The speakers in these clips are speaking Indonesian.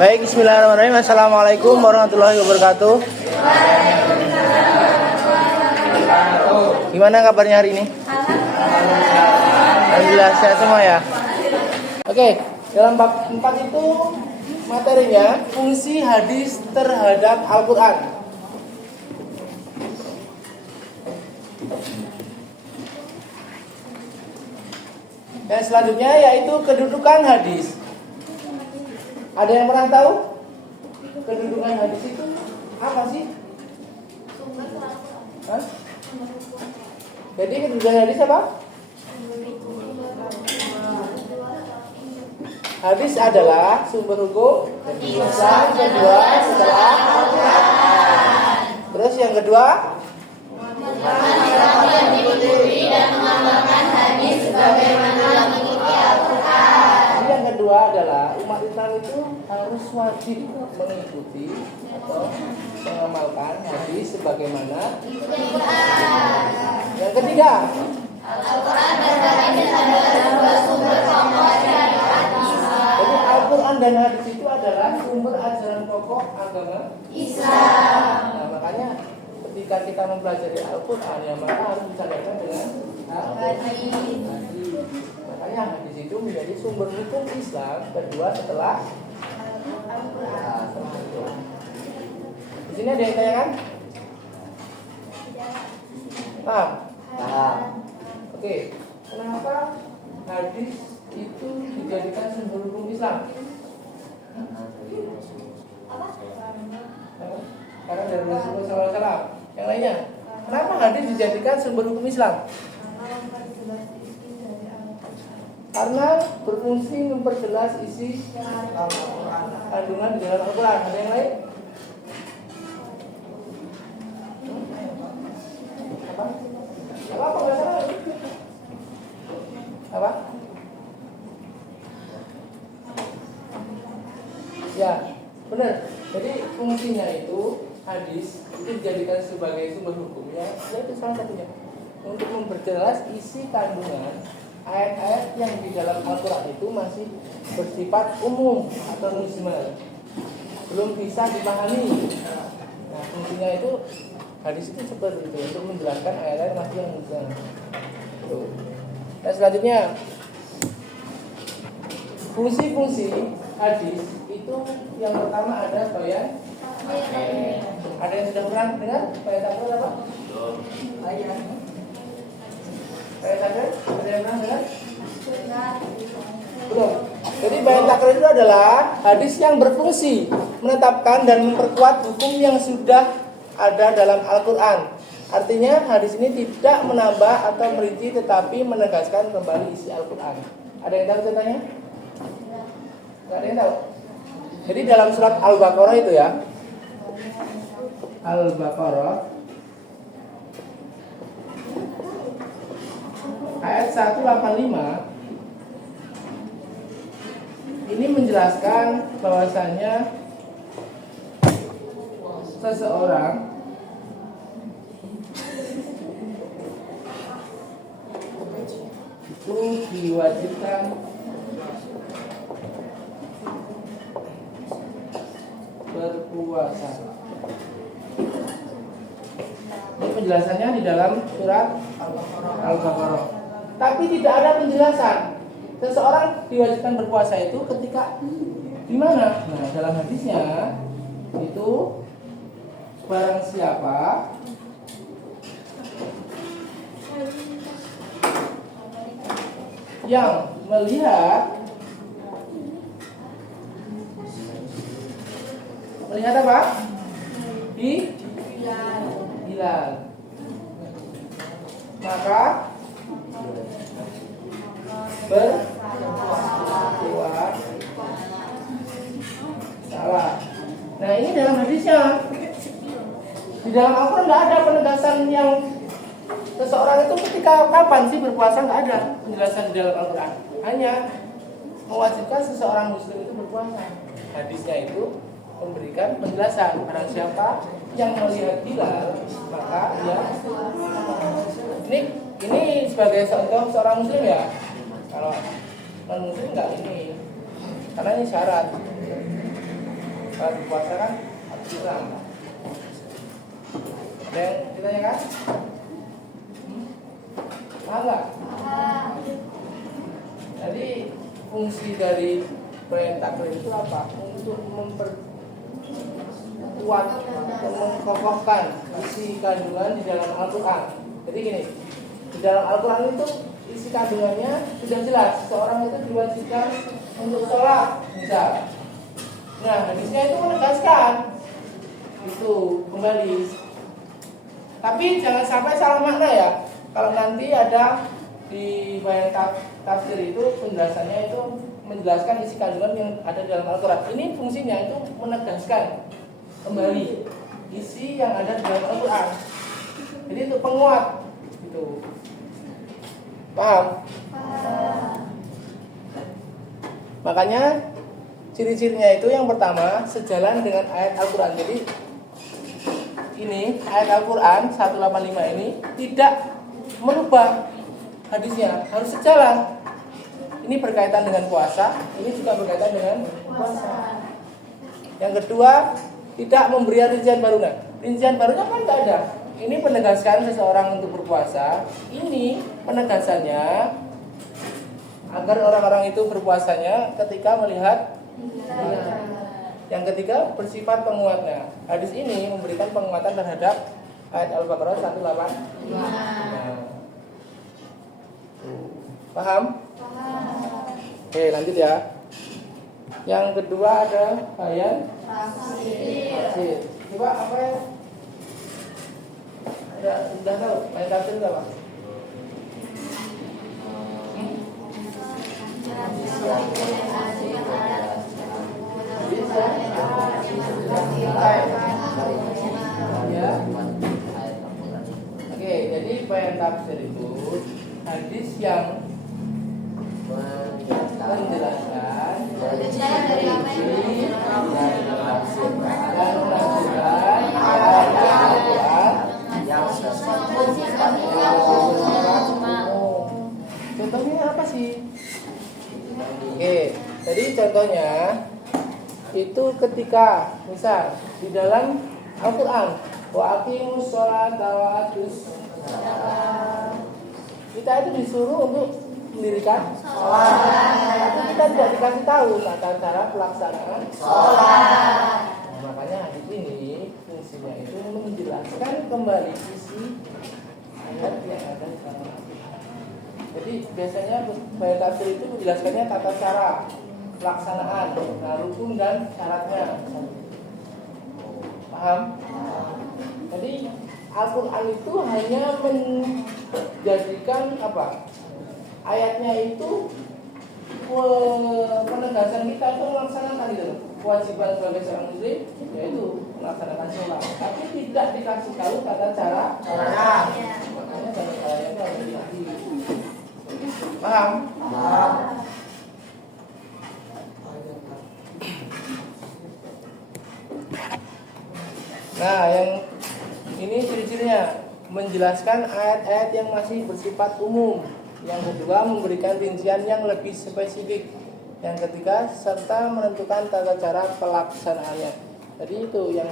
Baik, bismillahirrahmanirrahim. Assalamualaikum warahmatullahi wabarakatuh. Gimana kabarnya hari ini? Alhamdulillah sehat semua ya. Oke, dalam bab 4 itu materinya fungsi hadis terhadap Al-Quran. Dan selanjutnya yaitu kedudukan hadis. Ada yang pernah tahu kedudukan hadis itu apa sih? Hah? Jadi kedudukan hadis apa? Hadis adalah sumber hukum Islam kedua setelah Al-Quran. Terus yang kedua, dan mengamalkan hadis sebagaimana mengikuti Al-Quran. Yang kedua adalah umat Islam itu harus wajib mengikuti atau mengamalkan hadis sebagaimana Al-Quran. Yang ketiga, Al-Quran dan hadis adalah sebuah sumber pokok dari Islam. Jadi Al-Quran dan hadis itu adalah sumber ajaran pokok agama Islam. Nah, makanya ketika kita mempelajari Al-Quran, ya maka harus disadarkan dengan hadis. Makanya hadis itu menjadi sumber hukum Islam kedua setelah Al-Quran. Di sini ada yang tanyakan? Paham? Oke, kenapa hadis itu dijadikan sumber hukum Islam? Karena dari Rasulullah SAW. Yang lainnya, kenapa hadis dijadikan sumber hukum Islam? Karena berfungsi memperjelas isi kandungan di dalam Al-Quran. Ada yang lain? Apa nggak salah? Apa? Ya, benar. Jadi fungsinya itu hadis itu dijadikan sebagai sumber hukum ya, itu salah satunya untuk memperjelas isi kandungan ayat-ayat yang di dalam Al-Quran itu masih bersifat umum atau mujmal, belum bisa dipahami. Nah, fungsinya itu hadis itu seperti itu untuk menjelaskan ayat-ayat masih yang mujmal. Dan selanjutnya fungsi-fungsi hadis itu yang pertama ada bayan. Ada yang sudah pernah dengar bayan takrir apa? Ayat. Ada yang pernah dengar? Belum. Jadi bayan takrir itu adalah hadis yang berfungsi menetapkan dan memperkuat hukum yang sudah ada dalam Al-Quran. Artinya hadis ini tidak menambah atau merinci tetapi menegaskan kembali isi Al-Quran. Ada yang tahu ceritanya? Tidak ada yang tahu. Jadi dalam surat Al-Baqarah itu ya, Al-Baqarah ayat 185 ini menjelaskan bahwasanya seseorang itu diwajibkan berpuasa. Ini penjelasannya di dalam surat Al-Baqarah. Tapi tidak ada penjelasan seseorang diwajibkan berpuasa itu ketika di mana? Nah, dalam hadisnya itu barang siapa yang melihat apa? Hilal. Maka berpuasa. Salah. Nah, ini dalam hadisnya. Di dalam Al-Quran tidak ada penegasan yang seseorang itu ketika kapan sih berpuasa, nggak ada penjelasan di dalam Al-Quran. Hanya mewajibkan seseorang muslim itu berpuasa. Hadisnya itu memberikan penjelasan barang siapa yang melihat hilal maka dia ini sebagai contoh seorang muslim ya. Kalau non muslim nggak ini, karena ini syarat. Kalau berpuasa kan aturan. Ada yang ditanyakan? Paham nggak? Jadi fungsi dari bayang taklim itu apa? Untuk memperkuat atau mengkokohkan isi kandungan di dalam Al-Quran. Jadi gini, di dalam Al-Quran itu isi kandungannya sudah jelas. Seorang itu diwajibkan untuk sholat, misal. Nah, hadisnya itu menegaskan itu kembali. Tapi jangan sampai salah makna ya. Kalau nanti ada di bayang tafsir itu penjelasannya itu menjelaskan isi kandungan yang ada di dalam Al-Quran. Ini fungsinya itu menegaskan kembali isi yang ada di dalam Al-Quran. Jadi itu penguat gitu. Paham? Makanya ciri-cirinya itu yang pertama sejalan dengan ayat Al-Quran. Jadi ini ayat Al-Quran 185 ini tidak merubah hadisnya, harus sejalan. Ini berkaitan dengan puasa, ini juga berkaitan dengan puasa. Yang kedua, tidak memberi rincian baru. Nah, rincian barunya kan tidak ada. Ini penegaskan seseorang untuk berpuasa. Ini penegasannya agar orang-orang itu berpuasanya ketika melihat hilal. Yang ketiga, bersifat penguatnya. Hadis ini memberikan penguatan terhadap ayat Al-Baqarah 185. Paham? Oke, lanjut ya. Yang kedua ada bayan tafsir. Coba apa ya? Udah tahu bayan tafsir itu apa? Ya. Oke, jadi bayan tafsir itu hadis yang menjelaskan dari dan menafsirkan ayat Al-Quran yang contohnya apa sih? Oke, jadi contohnya itu ketika misal di dalam Al-Quran wa aqimus sholata wa atuz kita itu disuruh untuk mendirikan sholat. Tapi kita tidak dikasih tahu tata cara pelaksanaan sholat. Makanya hadis ini fungsinya itu menjelaskan kembali isi ayat yang ada di dalam Al-Quran. Jadi biasanya bayan tafsir itu menjelaskannya tata cara pelaksanaan, rukun dan syaratnya. Paham? Jadi Al-Quran itu hanya menjadikan apa? Ayatnya itu penegasan kita itu melaksanakan itu kewajiban sebagai seorang muslim, yaitu melaksanakan sholat. Tapi tidak dikasih tahu tata cara. Makanya tata caranya itu harus dilatih. Paham? Paham. Nah, yang ini ciri-cirinya menjelaskan ayat-ayat yang masih bersifat umum. Yang kedua, memberikan rincian yang lebih spesifik. Yang ketiga, serta menentukan tata cara pelaksanaannya. Jadi itu yang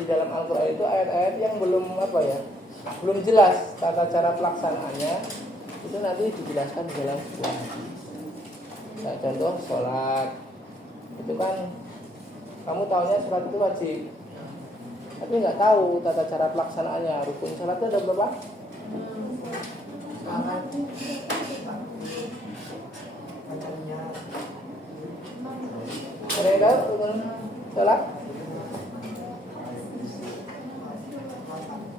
di dalam Al-Quran itu ayat-ayat yang belum belum jelas tata cara pelaksanaannya. Itu nanti dijelaskan di dalam sebuah hadis. Nah, contoh sholat. Itu kan kamu tahunya sholat itu wajib, tapi nggak tahu tata cara pelaksanaannya. Rukun sholat itu ada berapa? Ada yang tahu rukun sholat?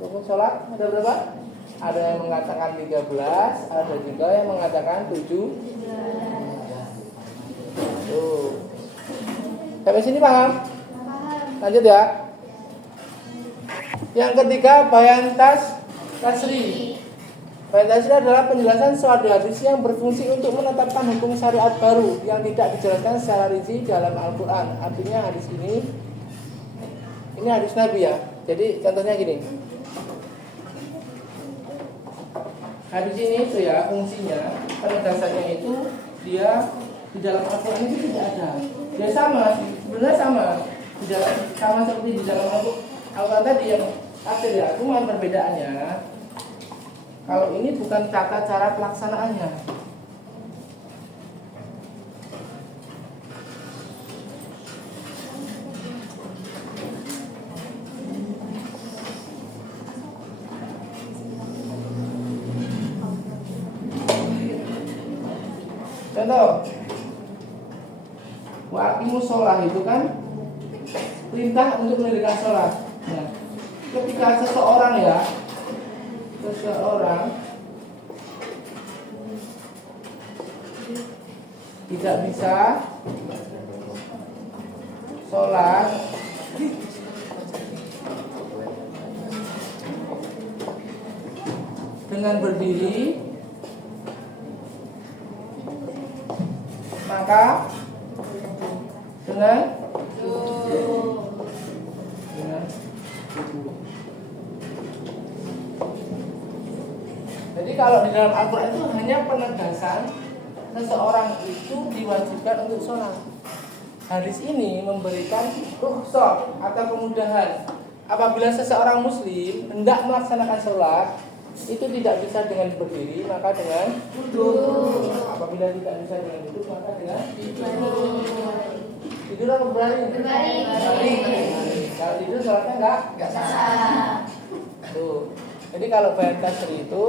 Rukun sholat ada berapa? Ada yang mengatakan 13, ada juga yang mengatakan 7. Tuh. Sampai sini paham? Lanjut ya. Yang ketiga, bayan tasri. Bayan tasri adalah penjelasan suatu hadis yang berfungsi untuk menetapkan hukum syariat baru yang tidak dijelaskan secara rinci dalam Al-Quran. Artinya hadis ini hadis Nabi ya. Jadi contohnya gini. Hadis ini itu ya fungsinya, penegasannya itu dia di dalam Al-Quran itu tidak ada. Dia sama, sebenarnya sama. di dalam sama seperti di dalam Al-Quran tadi yang asli ya, cuma perbedaannya kalau ini bukan tata cara pelaksanaannya. Contoh, waqimus sholah itu kan perintah untuk mendirikan sholat. Nah, ketika seseorang tidak bisa sholat dengan berdiri, maka dengan jadi kalau di dalam Al-Quran itu hanya penegasan seseorang itu diwajibkan untuk sholat. Hadis ini memberikan rukhsah atau kemudahan apabila seseorang muslim hendak melaksanakan sholat itu tidak bisa dengan berdiri maka dengan duduk. Apabila tidak bisa dengan duduk maka dengan tidur atau berbaring? Kalau tidur sholatnya enggak sah. Tuh. Jadi kalau bayan kasr itu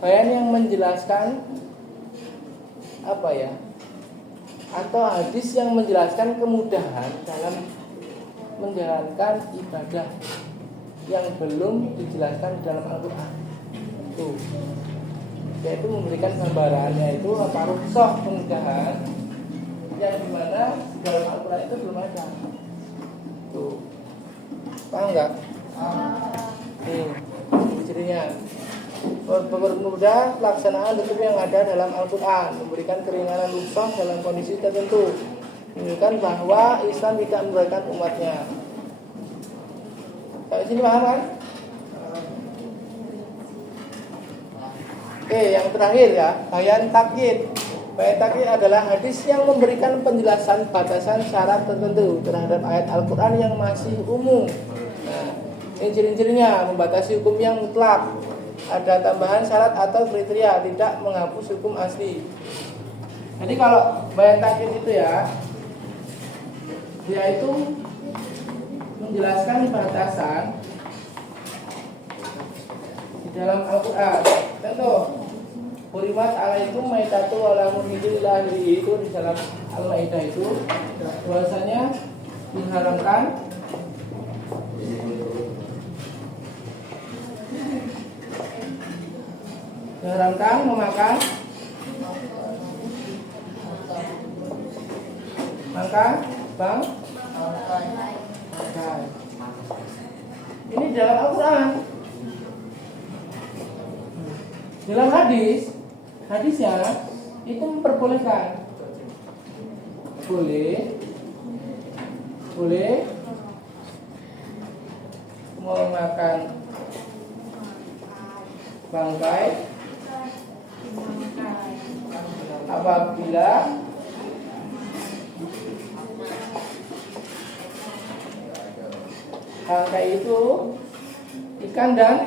bayan yang menjelaskan apa ya? Atau hadis yang menjelaskan kemudahan dalam menjalankan ibadah yang belum dijelaskan di dalam Al-Quran. Tuh. Yaitu memberikan gambarannya itu apa rukhsah kemudahan yang dimana di dalam Al-Quran itu belum ada. Tuh. Paham enggak? Nih, cirinya mempermudah pelaksanaan hukum yang ada dalam Al-Quran, memberikan keringanan rukhsah dalam kondisi tertentu, menunjukkan bahwa Islam tidak memberatkan umatnya. Sampai sini paham kan? Oke, yang terakhir ya, bayan takyid. Bayan takyid adalah hadis yang memberikan penjelasan batasan syarat tertentu terhadap ayat Al-Quran yang masih umum. Nah, ini ciri-cirinya membatasi hukum yang mutlak. Ada tambahan syarat atau kriteria, tidak menghapus hukum asli. Jadi kalau bayan takyid itu ya, dia itu menjelaskan batasan di dalam Al-Quran. Contoh, hurimat alaikum maitatu wala muhidil lahiri, itu di dalam Al-Maidah itu bahwasanya diharamkan memakan bangkai. Ini dalam Al-Quran. Dalam hadisnya itu memperbolehkan, boleh memakan bangkai apabila bangkai itu ikan dan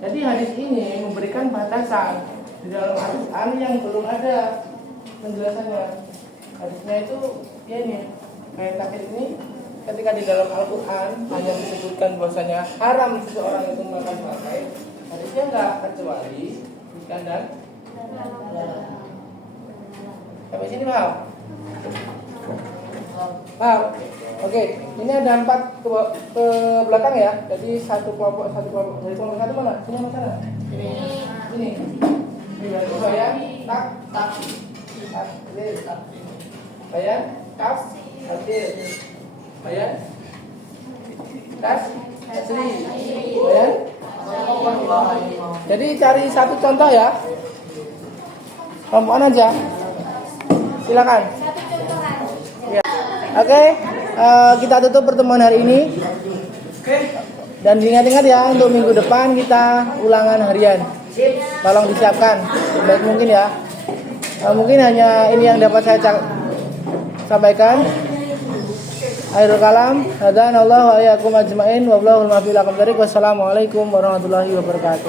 jadi hadis ini memberikan batasan di dalam Al-Quran yang belum ada penjelasannya. Hadisnya itu ya ini kayak takyid ini ketika di dalam Al-Quran hanya disebutkan bahwasanya haram seseorang itu makan bangkai, hadisnya enggak kecuali ikan dan sampai sini paham? Paham? Oke, ini ada 4 ke belakang ya. Jadi satu kelompok. Dari kelompok satu mana? Sini sama sana? Ini. Ini berarti bayan takdir. Bayan takdir. Bayan asli. Bayan. Jadi cari satu contoh ya. Kelompokan aja. Silakan. Ya. Oke, kita tutup pertemuan hari ini. Dan ingat-ingat ya, untuk minggu depan kita ulangan harian. Tolong disiapkan baik mungkin ya. Mungkin hanya ini yang dapat saya sampaikan. Akhirul kalam, hadanallahu wa iyyakum ajmain wallahu al-muwaffiq ila aqwamit thoriq. Wassalamualaikum warahmatullahi wabarakatuh.